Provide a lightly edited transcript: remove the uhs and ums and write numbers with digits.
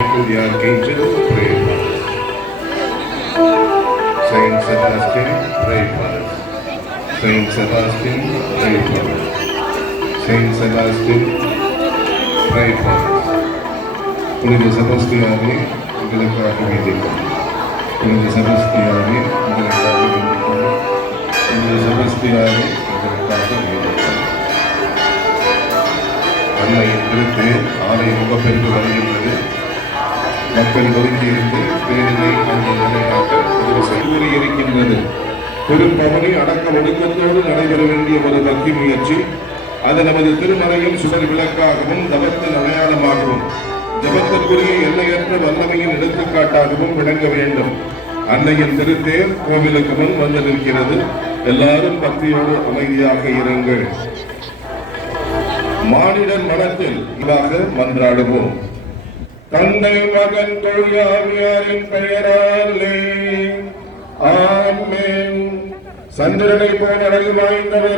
The Archangel, pray for us. Saint Sebastian, pray for us. Saint Sebastian, pray for us. Saint Sebastian, pray for us. புனித செபஸ்தியானே உங்களுக்காக வேண்டிக்கொள். புனித செபஸ்தியானே உங்களுக்காக வேண்டிக்கொள். புனித செபஸ்தியானே உங்களுக்காக வேண்டிக்கொள். அன்னையின் திருத்து ஆலய முகப்பெருக்கு வருகின்றது. மக்கள் ஒதுக்கியிருந்து பேரினை அங்கே நிலைநாட்ட இருக்கின்றது. பெரும்பவனி அடக்க ஒடுக்கத்தோடு நடைபெற வேண்டிய ஒரு பக்தி முயற்சி. அது நமது திருமறையின் சுடர் விளக்காகவும் தவத்தின் அடையாளமாகவும் ஜபத்திற்குரிய எல்லையற்ற வல்லமையின் எடுத்துக்காட்டாகவும் விளங்க வேண்டும். அன்னையின் திருத்தேர் கோவிலுக்கு முன் வந்து நிற்கிறது. எல்லாரும் பக்தியோடு அமைதியாக இருங்கள். மானிடன் மனத்தில் இதாக மன்றாடுவோம். தந்தை மகன் தூய ஆவியாரின் பெயராலே ஆமென். சந்திரனை போல் அழகு வாய்ந்தவர்